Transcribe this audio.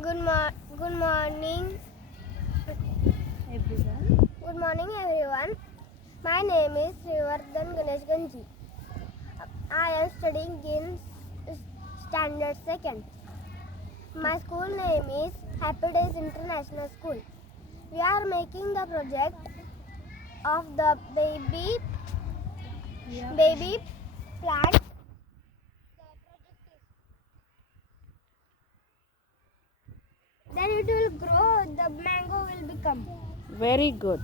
Good morning, everyone. good morning everyone. My name is Srivardhan Ganesh Ganji. I am studying in standard 2nd. My school name is Happy Days International School. We are making the project of the baby plant. Then it will grow, the mango will become. Very good.